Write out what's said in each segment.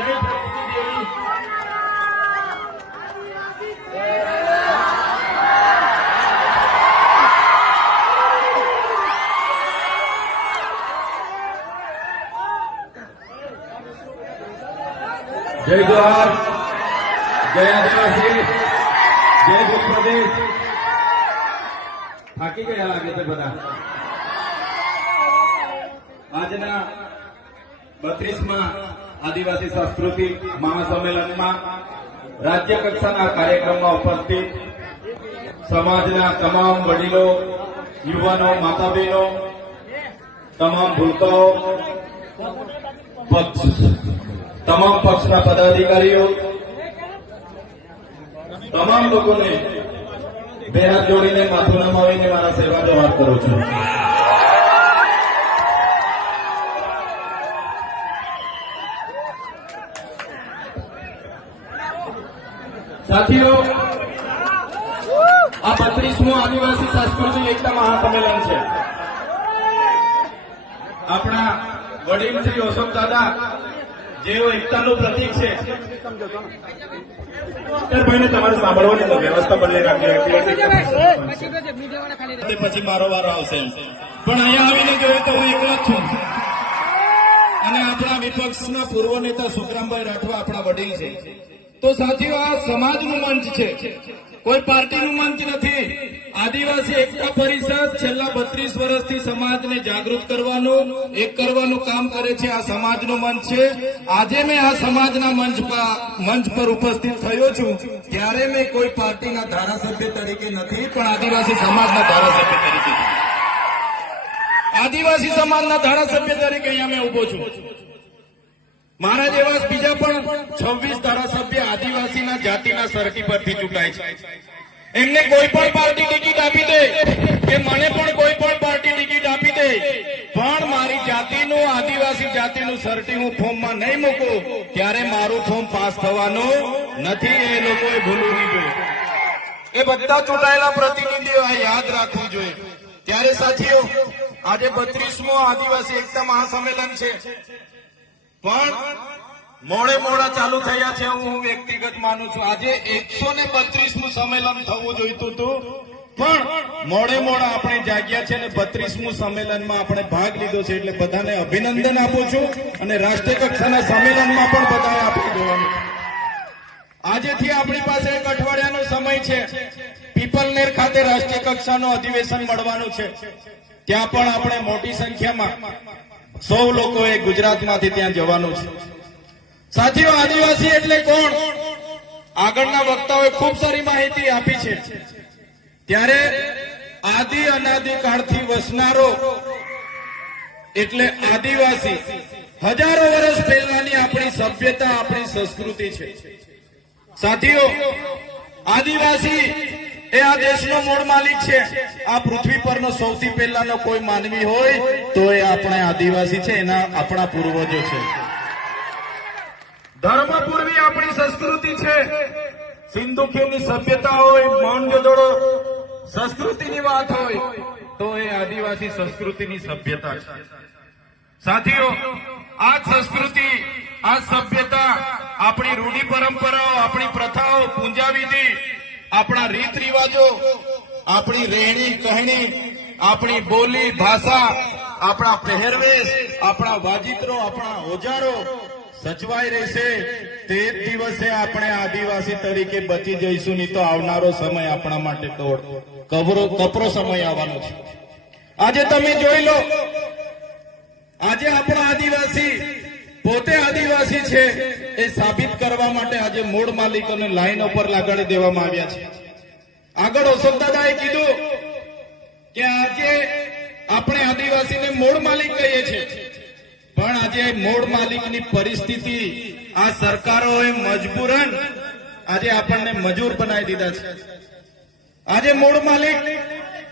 જય પ્રકૃતિ દેવી. જય જોહાર, જય આદિવાસી, જય ગુરુ પ્રદેશ. થાકી ગયા લાગે છે બધા. આજના 32મા આદિવાસી સાંસ્કૃતિક મહાસંમેલનમાં રાજ્ય કક્ષાના કાર્યક્રમમાં ઉપસ્થિત સમાજના તમામ વડીલો, યુવાનો, માતા બહેનો, તમામ ભૂલકાઓ, તમામ પક્ષના પદાધિકારીઓ, તમામ લોકોને બે હાથ જોડીને માથું નમાવીને મારા સેવા જોહાર કરું છું. સાથીઓ, આ 32મું આદિવાસી સાંસ્કૃતિક એકતા મહાસંમેલન છે. આપણા વડીલ શ્રી અશોક દાદા જેઓ એકતાનું પ્રતીક છે. ભાઈને તમારે સાંભળવાની વ્યવસ્થા બદલી રાખજો, પછી મારો વારો આવશે. પણ અહીંયા આવીને જોયું તો હું એકલો જ છું અને આપણા વિપક્ષના પૂર્વ નેતા સુખરામભાઈ રાઠવા આપણા વડીલ છે. તો સાથીઓ, આ સમાજનું મંચ છે, કોઈ પાર્ટીનું મંચ નથી. આદિવાસી એકતા પરિષદ છેલ્લા 32 વર્ષથી સમાજને જાગૃત કરવાનું, એક કરવાનું કામ કરે છે. આ સમાજનું મંચ છે. આજે મેં આ સમાજના મંચ પર ઉપસ્થિત થયો છું ત્યારે મેં કોઈ પાર્ટીના ધારાસભ્ય તરીકે નથી, પણ આદિવાસી સમાજના ધારાસભ્ય તરીકે, આદિવાસી સમાજના ધારાસભ્ય તરીકે અહીંયા મેં ઉભો છું. મારા જેવા બીજા પણ 26 ધારાસભ્ય આદિવાસીના જાતિના સર્ટી પરથી ચૂંટાય છે. એમને કોઈ પણ પાર્ટી ટિકિટ આપી દે કે મને પણ કોઈ પણ પાર્ટી ટિકિટ આપી દે, પણ મારી જાતિનું, આદિવાસી જાતિનું સર્ટી હું ફોર્મમાં નહીં મૂકું ત્યારે મારું ફોર્મ પાસ થવાનું નથી. એ લોકોએ ભૂલવું નહીં જોઈએ. એ બધા ચૂંટાયેલા પ્રતિનિધિઓ આ યાદ રાખવું જોઈએ. ત્યારે સાથીઓ, આજે 32મો આદિવાસી એકતા મહાસંમેલન છે, પણ મોડા ચાલુ થયા છે. હું વ્યક્તિગત માનું છું આજે 132મું સંમેલન થવું જોઈતું હતું, પણ મોડા આપણે જાગ્યા છે અને 32મું સંમેલનમાં આપણે ભાગ લીધો છે. એટલે બધાને અભિનંદન આપું છું અને રાષ્ટ્રીય કક્ષાના સંમેલનમાં પણ બધાએ આપણે જોવાનું છે. આજેથી આપણી પાસે એક અઠવાડિયાનો સમય છે. પીપલનેર ખાતે રાષ્ટ્રીય કક્ષાનું અધિવેશન મળવાનું છે. ત્યાં પણ આપણે મોટી સંખ્યામાં 100 લોકોએ ગુજરાતમાંથી ત્યાં જવાનું છે. સાથીઓ, આદિવાસી એટલે કોણ? આગળના વક્તાઓએ ખૂબ સારી માહિતી આપી છે. ત્યારે આદિ અનાદિ કાળથી વસનારો એટલે આદિવાસી હજારો વર્ષ પહેલાની આપણી સભ્યતા, આપણી સંસ્કૃતિ છે. સાથીઓ, આદિવાસી એ આ દેશનો મૂળ માલિક છે. આ પૃથ્વી પરનો સૌથી પહેલાનો કોઈ માનવી હોય તો એ આપણા આદિવાસી છે, એના આપણા પૂર્વજો છે. ધર્મ પૂર્વી આપણી સંસ્કૃતિ છે. સિંધુ ખીણની સભ્યતા હોય, મોહેંજો-દડો સંસ્કૃતિની વાત હોય તો એ આદિવાસી સંસ્કૃતિની સભ્યતા છે. સાથીઓ, આ સંસ્કૃતિ, આ સભ્યતા, આપણી રૂઢિ પરંપરાઓ, આપણી પ્રથાઓ, પૂજા વિધિ, આપણા રીત રિવાજો, આપણી રહેણી કહેણી, આપણી બોલી ભાષા, આપણા પહેરવેશ, આપણા વાજિત્રો, આપણા ઓજારો સચવાઈ રહેશે તે જ દિવસે આપણે આદિવાસી તરીકે બચી જઈશું. નહીં તો આવનારો સમય આપણા માટે કપરો સમય આવવાનો છે. આજે તમે જોઈ લો, આજે આપણા આદિવાસી પોતે આદિવાસી છે એ સાબિત કરવા માટે આજે મૂળ માલિકોને લાઈન ઉપર લગાડી દેવામાં આવ્યા છે. આગળ અશોક દાદાએ કીધું કે આજે આપણે આદિવાસીને મૂળ માલિક કહીએ છીએ, પણ આજે મૂળ માલિકની પરિસ્થિતિ આ સરકારોએ મજબૂરન આજે આપણને મજૂર બનાવી દીધા છે. આજે મૂળ માલિક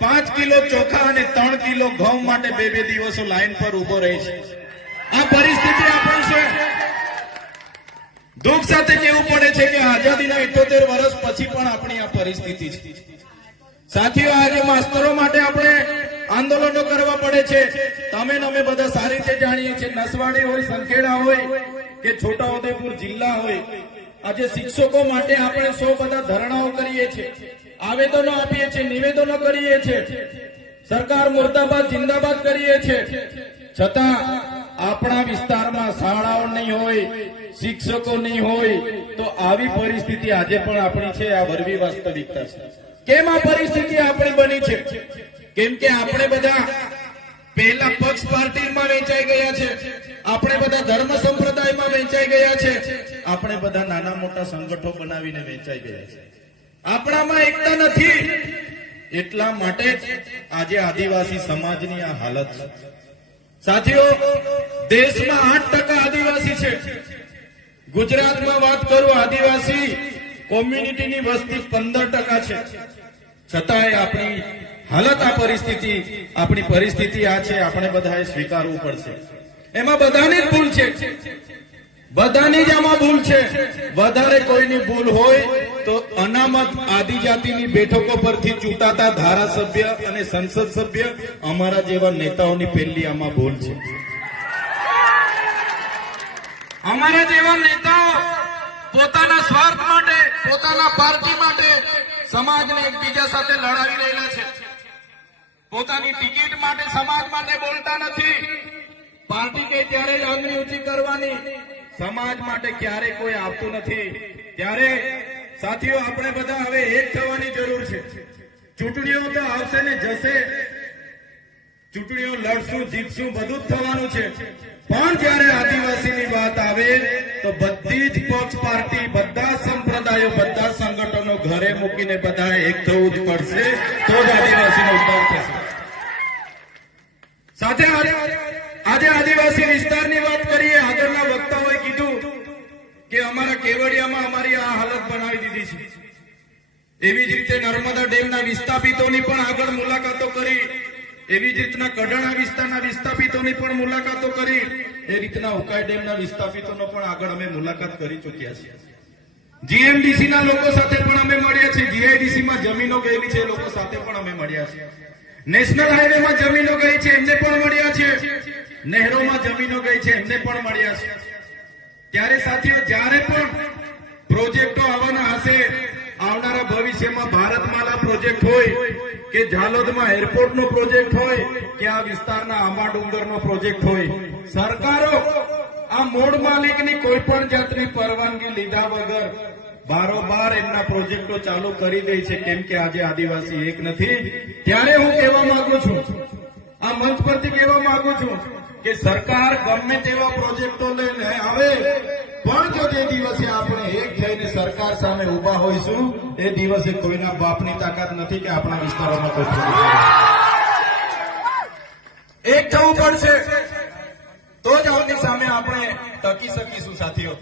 5 કિલો ચોખા અને 3 કિલો ઘઉં માટે 2 દિવસો લાઈન પર ઉભો રહે છે. આ પરિસ્થિતિ આપણી છે. દુઃખ સાથે કહેવું પડે છે કે આઝાદીના 78 વર્ષ પછી પણ આપણી આ પરિસ્થિતિ છે. સાથીઓ, આજે માસ્તરો માટે આપણે આંદોલનો કરવા પડે છે. તમે ને અમે બધા સારી રીતે જાણીએ છીએ. નસવાડી હોય, સંખેડા હોય કે છોટાઉદેપુર જિલ્લા હોય, આજે શિક્ષકો માટે આપણે સૌ બધા ધરણાઓ કરીએ છીએ, આવેદનો આપીએ છીએ, નિવેદનો કરીએ છીએ, સરકાર મુર્દાબાદ જિંદાબાદ કરીએ છીએ. છતાં આપણા વિસ્તારમાં શાળાઓ નહીં હોય, શિક્ષકો નહીં હોય, તો આવી પરિસ્થિતિ આજે પણ આપણી છે. આ વરવી વાસ્તવિકતા છે. કેમ આ પરિસ્થિતિ આપણી બની છે? કેમ કે આપણે બધા પહેલા પક્ષ પાર્ટીમાં વેચાઈ ગયા છે, આપણે બધા ધર્મ સંપ્રદાયમાં વેચાઈ ગયા છે, આપણે બધા નાના મોટા સંગઠનો બનાવીને વેચાઈ ગયા છે. આપણામાં એકતા નથી. એટલા માટે જ આજે આદિવાસી સમાજની આ હાલત છે. સાથીઓ, દેશમાં 8% આદિવાસી છે. ગુજરાતમાં વાત કરું, આદિવાસી કોમ્યુનિટીની વસ્તી 15% છે. છતાંય આપણી હાલત આ પરિસ્થિતિ, આપણી પરિસ્થિતિ આ છે. આપણે બધાએ સ્વીકારવું પડશે. એમાં બધાની જ ભૂલ છે, બધાની જ આમાં ભૂલ છે. વધારે કોઈની ભૂલ હોય તો અનામત આદિજાતિની બેઠકો પરથી ચૂંટાતા ધારાસભ્ય અને સંસદ સભ્ય અમારા જેવા નેતાઓની પહેલી આમાં ભૂલ છે. અમારા જેવા નેતાઓ પોતાના સ્વાર્થ માટે, પોતાના પાર્ટી માટે સમાજને એકબીજા સાથે લડાવી રહેલા છે. પોતાની ટિકિટ માટે સમાજ માટે બોલતા નથી. પાર્ટી કે ત્યારે જ આંગળી ઊંચી કરવાની, સમાજ માટે ક્યારે કોઈ આવતું નથી. ત્યારે સાથીઓ, આપણે બધા હવે એક થવાની જરૂર છે. ચૂંટણીઓ તો આવશે ને જશે, ચૂંટણીઓ લડશું, જીતશું, બધું જ થવાનું છે. પણ જયારે આદિવાસીની વાત આવે તો બધી જ પક્ષ પાર્ટી, બધા સંપ્રદાયો, બધા સંગઠનો ઘરે મૂકીને બધા એક થવું જ પડશે, તો જ આદિવાસીનો ઉદ્ધાર થશે. સાથે આજે આદિવાસી વિસ્તારની વાત કરીએ. આગળના વક્તાઓએ કીધું કે અમારા કેવડિયામાં અમારી આ હાલત બનાવી દીધી છે. એવી જ રીતે નર્મદા ડેમના વિસ્થાપિતોની પણ આગળ મુલાકાતો કરી, એવી જ રીતના કડાણા વિસ્તારના વિસ્થાપિતોની પણ મુલાકાતો કરી, એ રીતના ઉકાઈ ડેમના વિસ્થાપિતોનો પણ આગળ અમે મુલાકાત કરી ચૂક્યા છીએ. જીએમડીસી ના લોકો સાથે પણ અમે મળ્યા છીએ. જીઆઈડીસી માં જમીનો ગયેલી છે, એ લોકો સાથે પણ અમે મળ્યા છીએ. નેશનલ હાઈવેમાં જમીનો ગઈ છે, એમને પણ મળ્યા છે. નહેરોમાં જમીનો ગઈ છે, એમને પણ મળ્યા છે. ત્યારે સાથીઓ, જ્યારે પણ પ્રોજેક્ટો આવવાના હશે, આવનારા ભવિષ્યમાં ભારતમાલા પ્રોજેક્ટ હોય કે ઝાલોદમાં એરપોર્ટનો પ્રોજેક્ટ હોય કે આ વિસ્તારના આંબા ડુંગરનો પ્રોજેક્ટ હોય, સરકારો આ મૂળ માલિકની કોઈ પણ જાતની પરવાનગી લીધા વગર બારોબાર એમના પ્રોજેક્ટો ચાલુ કરી દે છે. કેમ કે આજે આદિવાસી એક નથી. ત્યારે હું કહેવા માંગુ છું, આ મંચ પરથી કહેવા માંગુ છું કે સરકાર ગમે તેવા પ્રોજેક્ટો લઈને આવે, પણ જો જે દિવસે આપણે એક થઈને સરકાર સામે ઉભા હોઈશું, એ દિવસે કોઈના બાપની તાકાત નથી કે આપણા વિસ્તારોમાં કોઈ એક થવું પડશે, તો જ આમની સામે આપણે ટકી શકીશું. સાથીઓ,